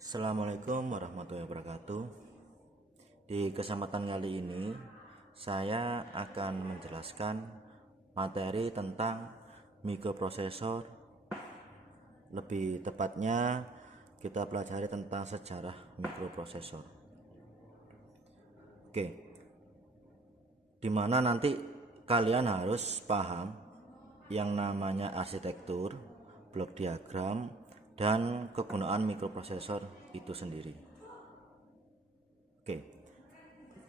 Assalamualaikum warahmatullahi wabarakatuh. Di kesempatan kali ini saya akan menjelaskan materi tentang mikroprosesor. Lebih tepatnya kita pelajari tentang sejarah mikroprosesor. Oke. Dimana nanti kalian harus paham yang namanya arsitektur, blok diagram, dan kegunaan mikroprosesor itu sendiri. Oke.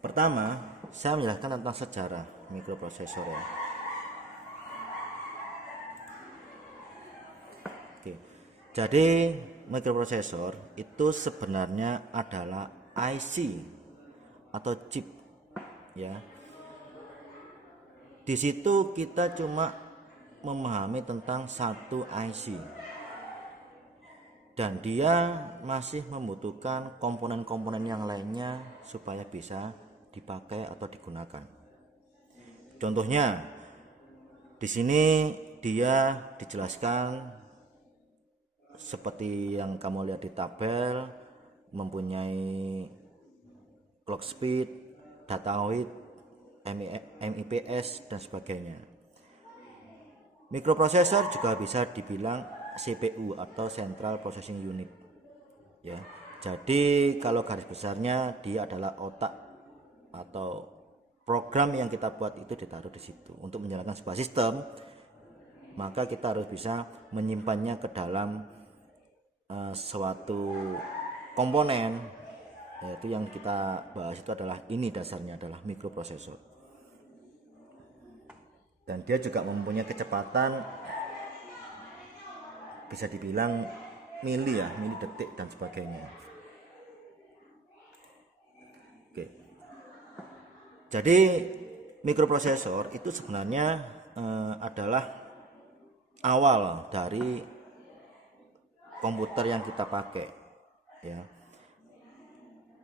Pertama, saya menjelaskan tentang sejarah mikroprosesor ya. Oke. Jadi, mikroprosesor itu sebenarnya adalah IC atau chip ya. Di situ kita cuma memahami tentang satu IC. Dan dia masih membutuhkan komponen-komponen yang lainnya supaya bisa dipakai atau digunakan. Contohnya, di sini dia dijelaskan seperti yang kamu lihat di tabel, mempunyai clock speed, data weight, MIPS dan sebagainya. Mikroprosesor juga bisa dibilang CPU atau Central Processing Unit ya. Jadi kalau garis besarnya dia adalah otak atau program yang kita buat itu ditaruh di situ untuk menjalankan sebuah sistem, maka kita harus bisa menyimpannya ke dalam suatu komponen, yaitu yang kita bahas itu adalah ini, dasarnya adalah mikroprosesor. Dan dia juga mempunyai kecepatan bisa dibilang mili detik dan sebagainya. Oke. Jadi mikroprosesor itu sebenarnya adalah awal dari komputer yang kita pakai ya.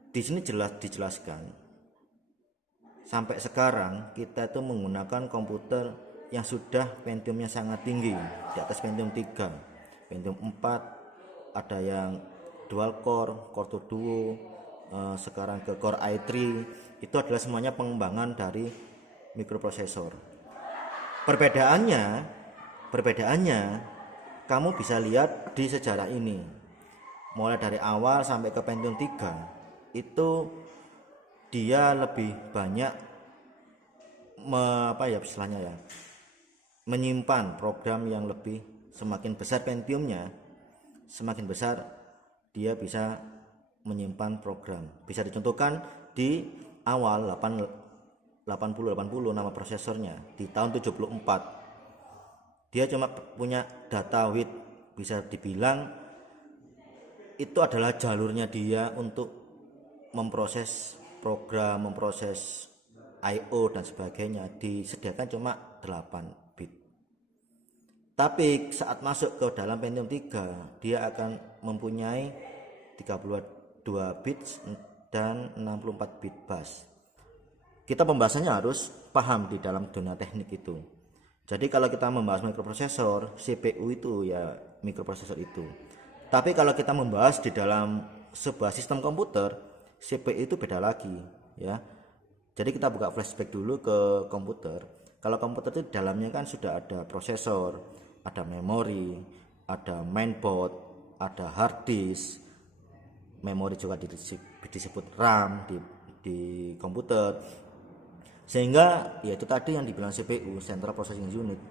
Di sini dijelaskan sampai sekarang kita itu menggunakan komputer yang sudah Pentiumnya sangat tinggi, di atas Pentium 3, Pentium 4, ada yang dual core, core to duo, sekarang ke core i3. Itu adalah semuanya pengembangan dari mikroprosesor. Perbedaannya kamu bisa lihat di sejarah ini. Mulai dari awal sampai ke Pentium 3 itu dia lebih banyak menyimpan program yang lebih. Semakin besar Pentiumnya, semakin besar dia bisa menyimpan program. Bisa dicontohkan di awal 80 nama prosesornya di tahun 74. Dia cuma punya data weight, bisa dibilang itu adalah jalurnya dia untuk memproses program, memproses I/O dan sebagainya, disediakan cuma 8 bit. Tapi saat masuk ke dalam Pentium 3 dia akan mempunyai 32 bits dan 64 bit bus. Kita pembahasannya harus paham di dalam dunia teknik itu. Jadi kalau kita membahas mikroprosesor, CPU itu ya mikroprosesor itu. Tapi kalau kita membahas di dalam sebuah sistem komputer, CPU itu beda lagi ya. Jadi kita buka flashback dulu ke komputer. Kalau komputer itu di dalamnya kan sudah ada prosesor, ada memori, ada mainboard, ada hard disk. Memori juga disebut RAM di komputer. Sehingga ya itu tadi yang dibilang CPU, Central Processing Unit.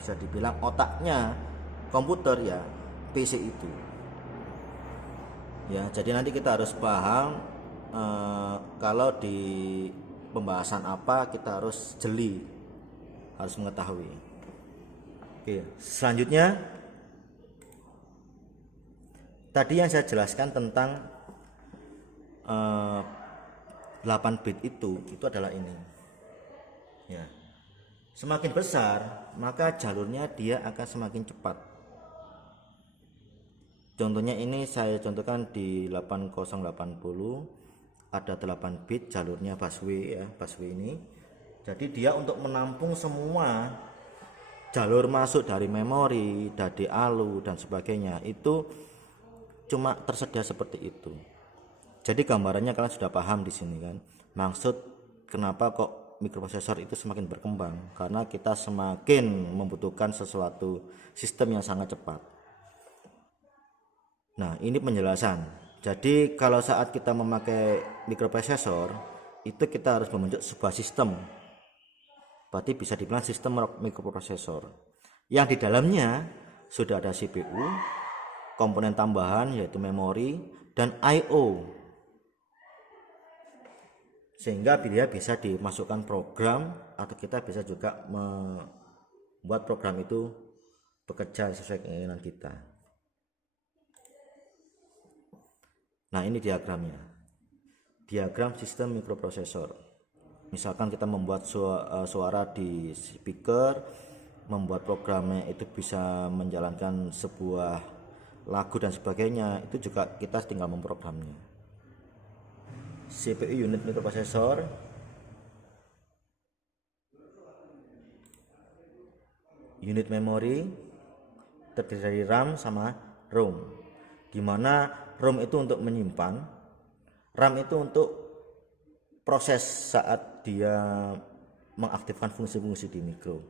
Bisa dibilang otaknya komputer ya PC itu. Ya, jadi nanti kita harus paham kalau di pembahasan apa kita harus jeli, harus mengetahui. Oke, selanjutnya tadi yang saya jelaskan tentang 8 bit itu adalah ini. Ya. Semakin besar, maka jalurnya dia akan semakin cepat. Contohnya ini saya contohkan di 8080 ada 8 bit jalurnya busway ya, busway ini. Jadi dia untuk menampung semua jalur masuk dari memori, dari ALU dan sebagainya itu cuma tersedia seperti itu. Jadi gambarannya kalian sudah paham di sini kan, maksud kenapa kok mikroprosesor itu semakin berkembang, karena kita semakin membutuhkan sesuatu sistem yang sangat cepat. Nah, ini penjelasan. Jadi kalau saat kita memakai mikroprosesor itu kita harus membentuk sebuah sistem, berarti bisa dibilang sistem mikroprosesor yang di dalamnya sudah ada CPU, komponen tambahan yaitu memori, dan I/O, sehingga dia bisa dimasukkan program atau kita bisa juga membuat program itu bekerja sesuai keinginan kita. Nah, ini diagramnya, diagram sistem mikroprosesor. Misalkan kita membuat suara di speaker, membuat programnya itu bisa menjalankan sebuah lagu dan sebagainya, itu juga kita tinggal memprogramnya. CPU unit mikroprosesor, unit memori terdiri dari RAM sama ROM, dimana ROM itu untuk menyimpan, RAM itu untuk proses saat dia mengaktifkan fungsi-fungsi di mikro.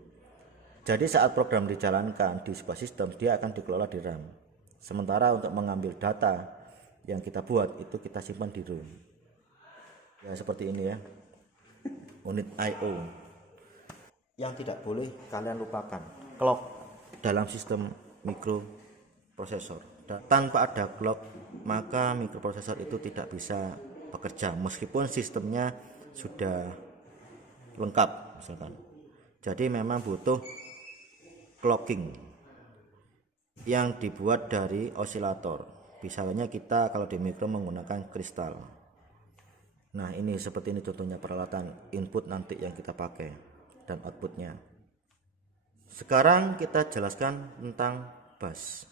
Jadi saat program dijalankan di sebuah sistem, dia akan dikelola di RAM. Sementara untuk mengambil data yang kita buat itu kita simpan di ROM. Ya seperti ini ya, unit I/O. Yang tidak boleh kalian lupakan, clock dalam sistem mikroprosesor. Tanpa ada clock, maka mikroprosesor itu tidak bisa bekerja meskipun sistemnya sudah lengkap misalkan. Jadi memang butuh clocking yang dibuat dari osilator. Misalnya kita kalau di mikro menggunakan kristal. Nah, ini seperti ini contohnya peralatan input nanti yang kita pakai dan outputnya. Sekarang kita jelaskan tentang bus.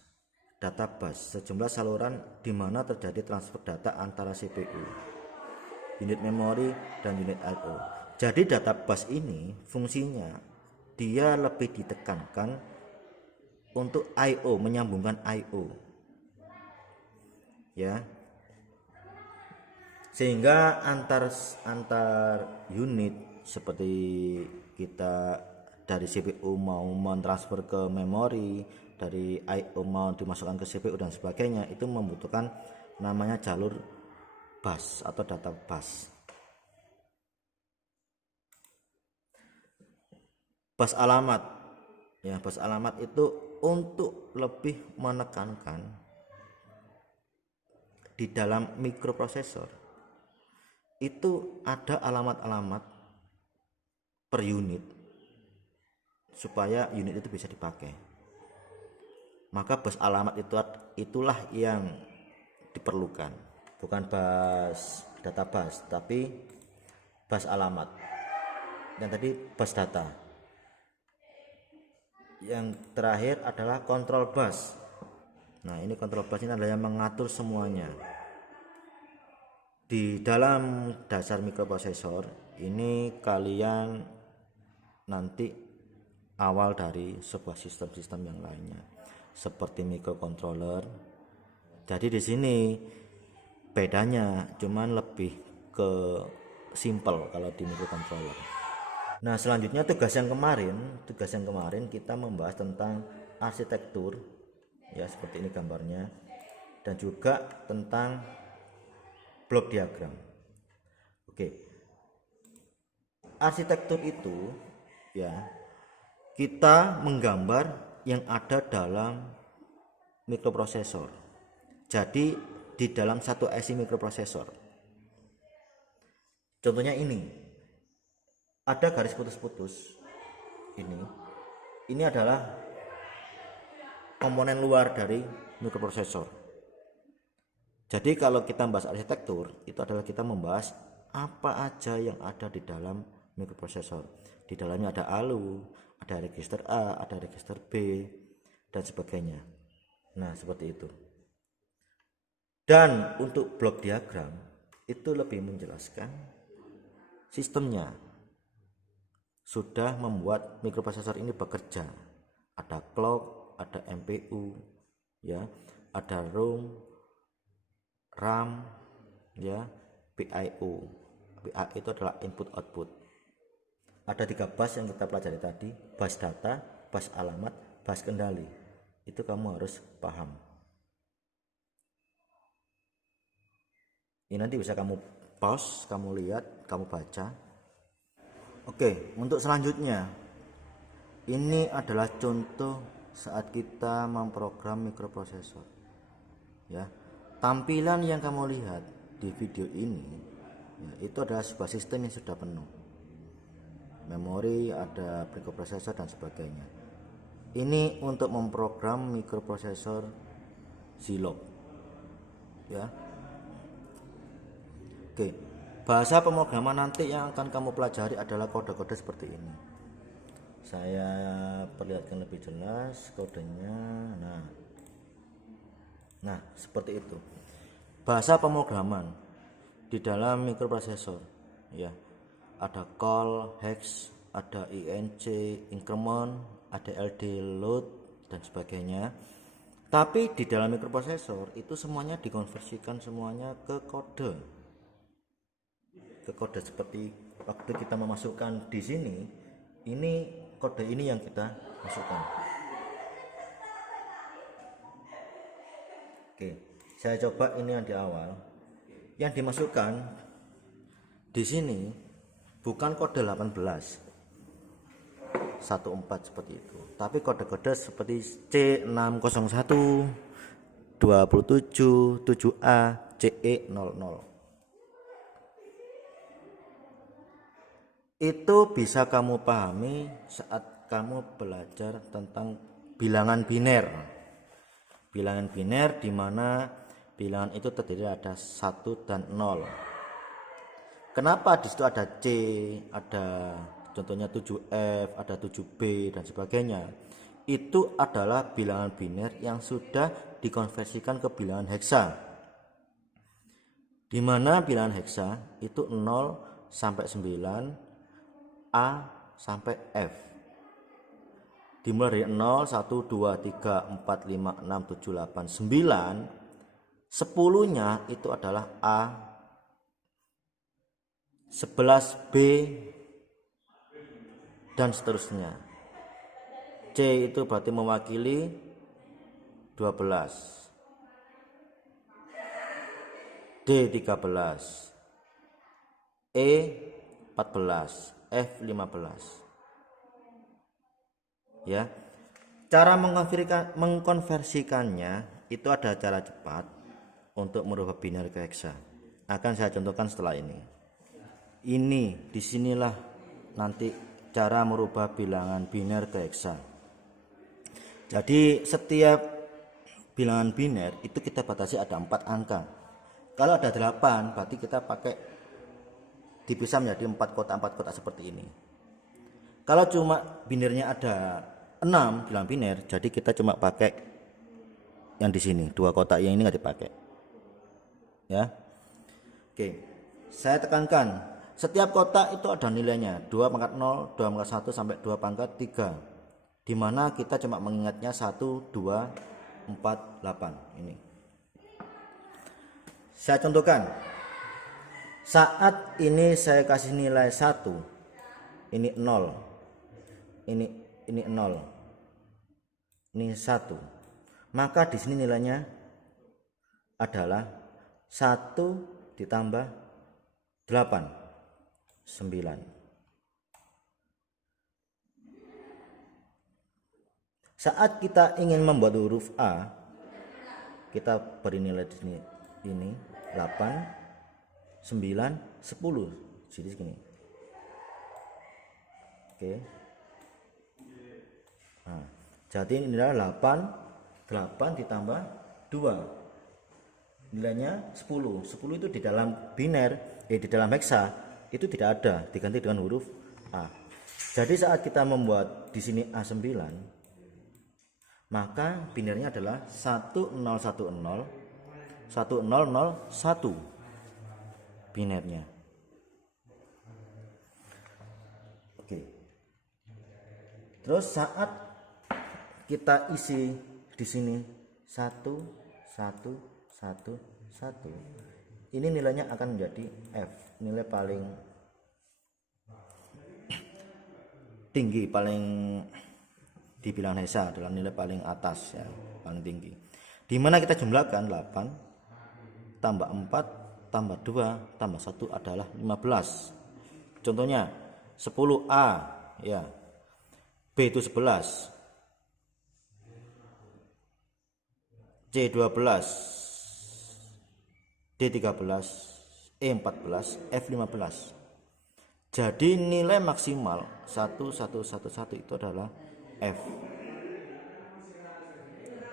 Data bus, sejumlah saluran di mana terjadi transfer data antara CPU, unit memori, dan unit I/O. Jadi data bus ini fungsinya dia lebih ditekankan untuk I/O, menyambungkan I/O. Ya. Sehingga antar unit seperti kita dari CPU mau mentransfer ke memori, dari I/O mau dimasukkan ke CPU dan sebagainya, itu membutuhkan namanya jalur bus atau data bus. Bus alamat, ya bus alamat itu untuk lebih menekankan di dalam mikroprosesor itu ada alamat-alamat per unit supaya unit itu bisa dipakai. Maka bus alamat itulah yang diperlukan, bukan bus data bus, tapi bus alamat. Dan tadi bus data. Yang terakhir adalah control bus. Nah, ini control bus ini adalah yang mengatur semuanya. Di dalam dasar mikroprosesor ini kalian nanti awal dari sebuah sistem-sistem yang lainnya seperti microcontroller. Jadi di sini bedanya cuman lebih ke simple kalau di microcontroller. Nah, selanjutnya tugas yang kemarin kita membahas tentang arsitektur, ya seperti ini gambarnya, dan juga tentang blok diagram. Oke, arsitektur itu ya kita menggambar yang ada dalam mikroprosesor. Jadi di dalam satu IC mikroprosesor, contohnya ini ada garis putus-putus. Ini adalah komponen luar dari mikroprosesor. Jadi kalau kita membahas arsitektur, itu adalah kita membahas apa aja yang ada di dalam mikroprosesor. Di dalamnya ada ALU, ada register A, ada register B, dan sebagainya. Nah, seperti itu. Dan untuk blok diagram itu lebih menjelaskan sistemnya. Sudah membuat mikroprosesor ini bekerja. Ada clock, ada MPU, ya, ada ROM, RAM, ya, PIO. PIO itu adalah input output. Ada 3 bus yang kita pelajari tadi, bus data, bus alamat, bus kendali. Itu kamu harus paham. Ini nanti bisa kamu pause, kamu lihat, kamu baca. Oke, untuk selanjutnya, ini adalah contoh saat kita memprogram mikroprosesor. Ya, tampilan yang kamu lihat di video ini, ya, itu adalah sebuah sistem yang sudah penuh. Memori, ada mikroprosesor dan sebagainya. Ini untuk memprogram mikroprosesor Zilog. Ya. Oke, bahasa pemrograman nanti yang akan kamu pelajari adalah kode-kode seperti ini. Saya perlihatkan lebih jelas kodenya. Nah, seperti itu. Bahasa pemrograman di dalam mikroprosesor, ya. Ada call, hex, ada inc, increment, ada ld load dan sebagainya. Tapi di dalam mikroprosesor itu semuanya dikonversikan semuanya ke kode. Ke kode seperti waktu kita memasukkan di sini, ini kode ini yang kita masukkan. Oke, saya coba ini yang di awal. Yang dimasukkan di sini bukan kode 18 14 seperti itu, tapi kode-kode seperti C601 27 7A CE00. Itu bisa kamu pahami saat kamu belajar tentang bilangan biner. Bilangan biner di mana bilangan itu terdiri ada 1 dan 0. Kenapa di situ ada C, ada contohnya 7F, ada 7B dan sebagainya? Itu adalah bilangan biner yang sudah dikonversikan ke bilangan heksa. Di mana bilangan heksa itu 0 sampai 9, A sampai F. Dimulai dari 0, 1, 2, 3, 4, 5, 6, 7, 8, 9. 10-nya itu adalah A, 11B, dan seterusnya. C itu berarti mewakili 12, D 13, E 14, F 15. Ya, cara mengkonversikannya itu ada cara cepat untuk merubah biner ke heksa. Akan saya contohkan setelah ini. Disinilah nanti cara merubah bilangan biner ke heksa. Jadi setiap bilangan biner itu kita batasi ada 4 angka. Kalau ada 8 berarti kita pakai dipisah menjadi 4 kotak seperti ini. Kalau cuma binernya ada 6 bilangan biner, jadi kita cuma pakai yang di sini 2 kotak, yang ini nggak dipakai. Ya, oke. Saya tekankan setiap kotak itu ada nilainya 2 pangkat 0, 2 pangkat 1 sampai 2 pangkat 3. Di mana kita cuma mengingatnya 1, 2, 4, 8 ini. Saya contohkan. Saat ini saya kasih nilai 1, ini 0, ini 0, ini 1, maka di sini nilainya adalah 1 ditambah 8, 9. Saat kita ingin membuat huruf A, kita beri nilai di sini ini 8, 9, 10. Jadi segini. Oke. Nah, jadi ini adalah 8 ditambah 2. Nilainya 10. 10 itu di dalam biner, di dalam heksa itu tidak ada, diganti dengan huruf A. Jadi saat kita membuat di sini A9, maka binernya adalah 1010 1001 binernya. Oke. Terus saat kita isi di sini 1 1 1 1, ini nilainya akan menjadi F, nilai paling tinggi, paling di bilangan Hexa adalah nilai paling atas ya, paling tinggi. Dimana kita jumlahkan 8 tambah 4 tambah 2 tambah 1 adalah 15. Contohnya 10A ya, B itu 11, C 12, D 13, E 14, F 15. Jadi nilai maksimal 1111 itu adalah F.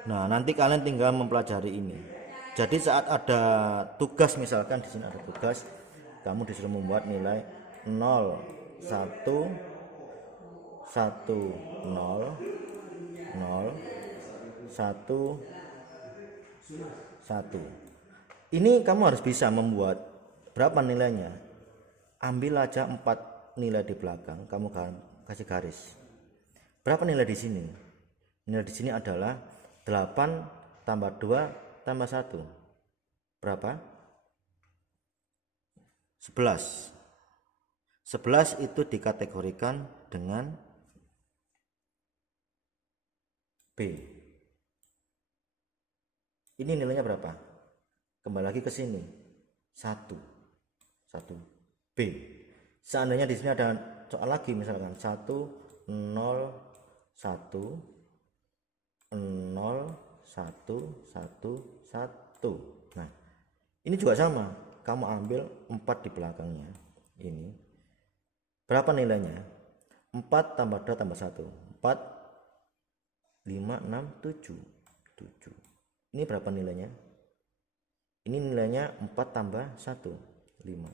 Nah, nanti kalian tinggal mempelajari ini. Jadi saat ada tugas, misalkan di sini ada tugas, kamu disuruh membuat nilai 0 1 1 0 0 1 1. Ini kamu harus bisa membuat berapa nilainya. Ambil aja 4 nilai di belakang, kamu kasih garis. Berapa nilai di sini? Nilai di sini adalah 8 tambah 2 tambah 1. Berapa? 11. 11 itu dikategorikan dengan B. Ini nilainya berapa? Kembali lagi ke sini. 1 B. Seandainya di sini ada soal lagi, misalkan 1 0 1 0 1 1 1. Nah, ini juga sama. Kamu ambil 4 di belakangnya. Ini berapa nilainya? 4 tambah 2 tambah 1. 4 5 6 7 7. Ini berapa nilainya? Ini nilainya 4 tambah 1 5.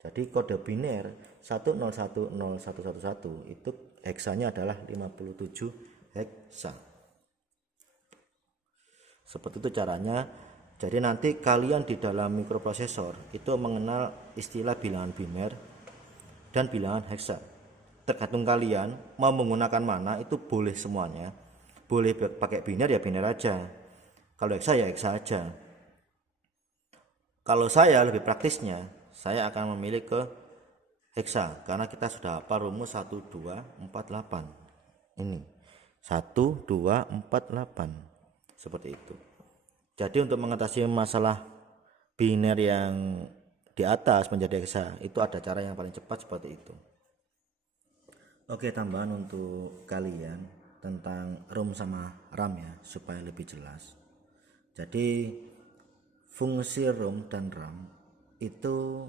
Jadi kode biner 10101111 itu heksanya adalah 57 heksa. Seperti itu caranya. Jadi nanti kalian di dalam mikroprosesor itu mengenal istilah bilangan biner dan bilangan heksa. Tergantung kalian mau menggunakan mana, itu boleh semuanya. Boleh pakai biner ya biner aja. Kalau heksa ya heksa aja. Kalau saya lebih praktisnya, saya akan memilih ke heksa karena kita sudah hafal rumus 1 2 4 8. Ini 1 2 4 8. Seperti itu. Jadi untuk mengatasi masalah biner yang di atas menjadi heksa, itu ada cara yang paling cepat seperti itu. Oke, tambahan untuk kalian tentang ROM sama RAM ya, supaya lebih jelas. Jadi fungsi ROM dan RAM itu,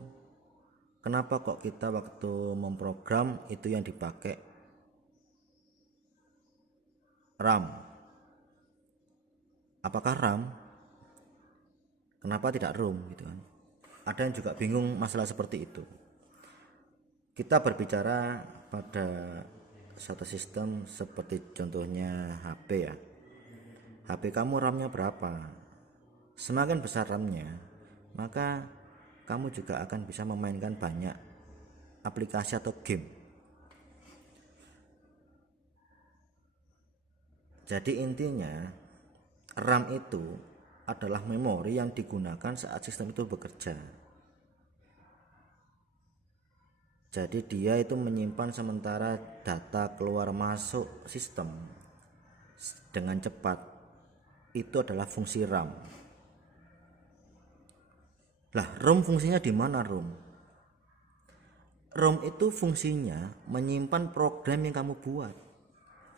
kenapa kok kita waktu memprogram itu yang dipakai RAM? Apakah RAM? Kenapa tidak ROM gitu kan? Ada yang juga bingung masalah seperti itu. Kita berbicara pada satu sistem seperti contohnya HP ya. HP kamu RAM-nya berapa? Semakin besar RAM-nya, maka kamu juga akan bisa memainkan banyak aplikasi atau game. Jadi intinya RAM itu adalah memori yang digunakan saat sistem itu bekerja. Jadi dia itu menyimpan sementara data keluar masuk sistem dengan cepat. Itu adalah fungsi RAM. Lah, ROM fungsinya di mana ROM? ROM itu fungsinya menyimpan program yang kamu buat.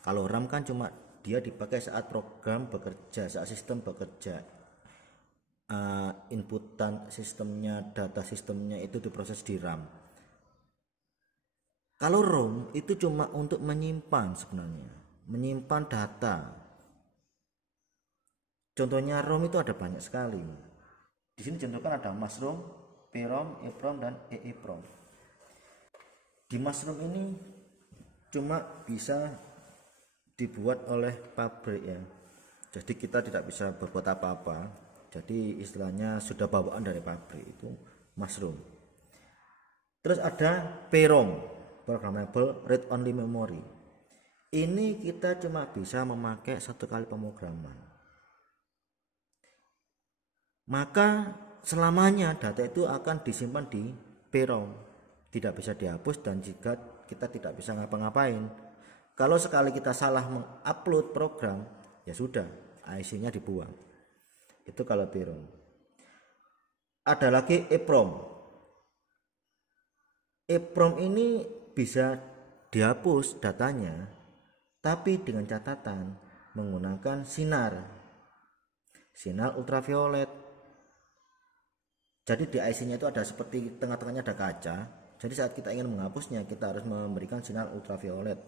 Kalau RAM kan cuma dia dipakai saat program bekerja, saat sistem bekerja. Inputan sistemnya, data sistemnya itu diproses di RAM. Kalau ROM itu cuma untuk menyimpan sebenarnya, menyimpan data. Contohnya ROM itu ada banyak sekali. Di sini contohkan ada MASROM, PROM, EPROM dan EEPROM. Di MASROM ini cuma bisa dibuat oleh pabrik ya. Jadi kita tidak bisa berbuat apa-apa. Jadi istilahnya sudah bawaan dari pabrik, itu MASROM. Terus ada PROM, Programmable Read Only Memory. Ini kita cuma bisa memakai satu kali pemrograman. maka selamanya data itu akan disimpan di PROM, tidak bisa dihapus, dan jika kita tidak bisa ngapa-ngapain. Kalau sekali kita salah mengupload program, ya sudah, IC-nya dibuang. Itu kalau PROM. Ada lagi EPROM. EPROM ini bisa dihapus datanya, tapi dengan catatan menggunakan sinar ultraviolet. Jadi di IC-nya itu ada seperti tengah-tengahnya ada kaca. Jadi saat kita ingin menghapusnya, kita harus memberikan sinar ultraviolet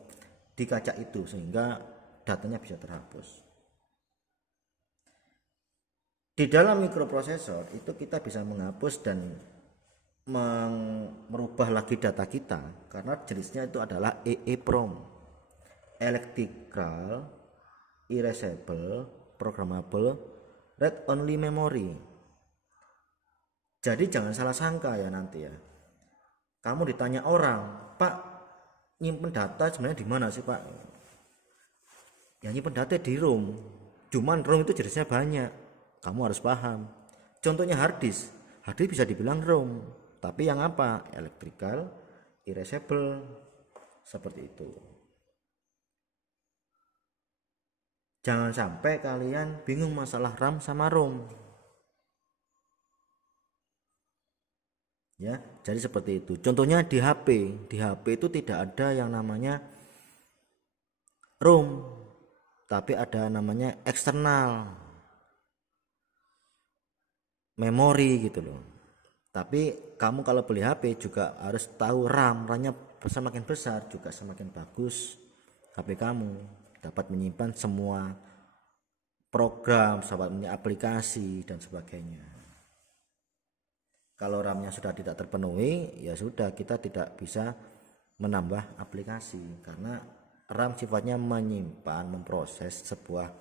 di kaca itu sehingga datanya bisa terhapus. Di dalam mikroprosesor itu kita bisa menghapus dan merubah lagi data kita karena jenisnya itu adalah EEPROM, Electrical Erasable Programmable Read Only Memory. Jadi jangan salah sangka ya nanti ya. Kamu ditanya orang, Pak, nyimpen data sebenarnya di mana sih Pak? Ya nyimpen data di ROM. Cuman ROM itu jenisnya banyak. Kamu harus paham. Contohnya hard disk. Hard disk bisa dibilang ROM, tapi yang apa? Electrical erasable, seperti itu. Jangan sampai kalian bingung masalah RAM sama ROM. Ya, jadi seperti itu. Contohnya di HP itu tidak ada yang namanya ROM, tapi ada namanya eksternal memori gitu loh. Tapi kamu kalau beli HP juga harus tahu RAM-nya semakin besar juga semakin bagus HP kamu dapat menyimpan semua program, sahabatnya aplikasi dan sebagainya. Kalau RAM-nya sudah tidak terpenuhi, ya sudah, kita tidak bisa menambah aplikasi karena RAM sifatnya menyimpan, memproses sebuah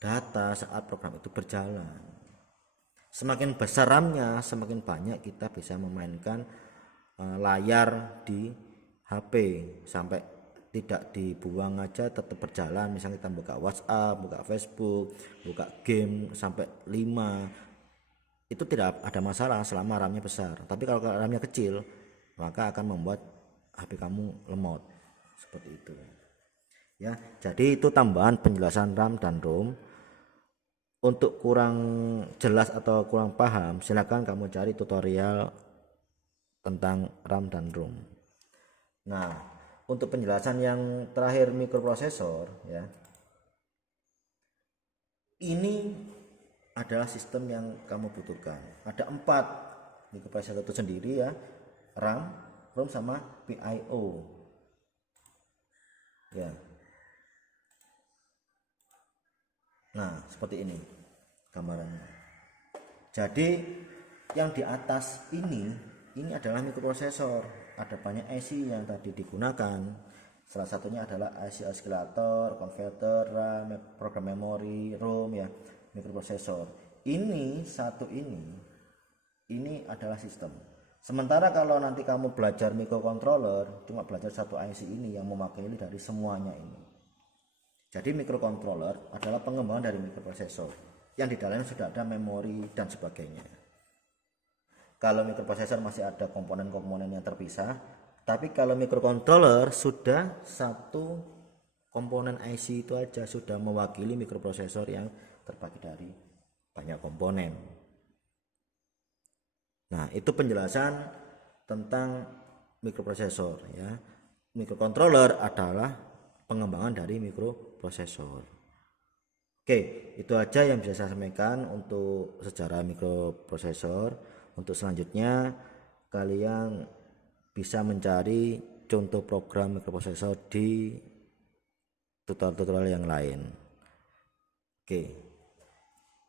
data saat program itu berjalan. Semakin besar RAM-nya, semakin banyak kita bisa memainkan layar di HP sampai tidak dibuang aja, tetap berjalan. Misalnya kita buka WhatsApp, buka Facebook, buka game sampai 5, itu tidak ada masalah selama RAM-nya besar. Tapi kalau RAM-nya kecil, maka akan membuat HP kamu lemot, seperti itu ya. Jadi itu tambahan penjelasan RAM dan ROM. Untuk kurang jelas atau kurang paham, silakan kamu cari tutorial tentang RAM dan ROM. Nah, untuk penjelasan yang terakhir mikroprosesor ya, ini adalah sistem yang kamu butuhkan. Ada 4 mikroprosesor itu sendiri ya, RAM, ROM sama PIO ya. Nah, seperti ini gambarannya. Jadi yang di atas ini adalah mikroprosesor. Ada banyak IC yang tadi digunakan. Salah satunya adalah IC oscillator, converter, RAM, program memori, ROM ya, mikroprosesor. Ini adalah sistem. Sementara kalau nanti kamu belajar microcontroller, cuma belajar satu IC ini yang mewakili dari semuanya ini. Jadi microcontroller adalah pengembangan dari mikroprosesor yang di dalamnya sudah ada memori dan sebagainya. Kalau mikroprosesor masih ada komponen-komponen yang terpisah, tapi kalau microcontroller sudah satu komponen IC itu aja sudah mewakili mikroprosesor yang terbagi dari banyak komponen. Nah, itu penjelasan tentang mikroprosesor ya. Microcontroller adalah pengembangan dari mikroprosesor. Oke, itu aja yang bisa saya sampaikan untuk sejarah mikroprosesor. Untuk selanjutnya kalian bisa mencari contoh program mikroprosesor di tutorial-tutorial yang lain. Oke.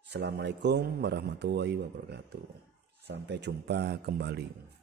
Assalamualaikum warahmatullahi wabarakatuh. Sampai jumpa kembali.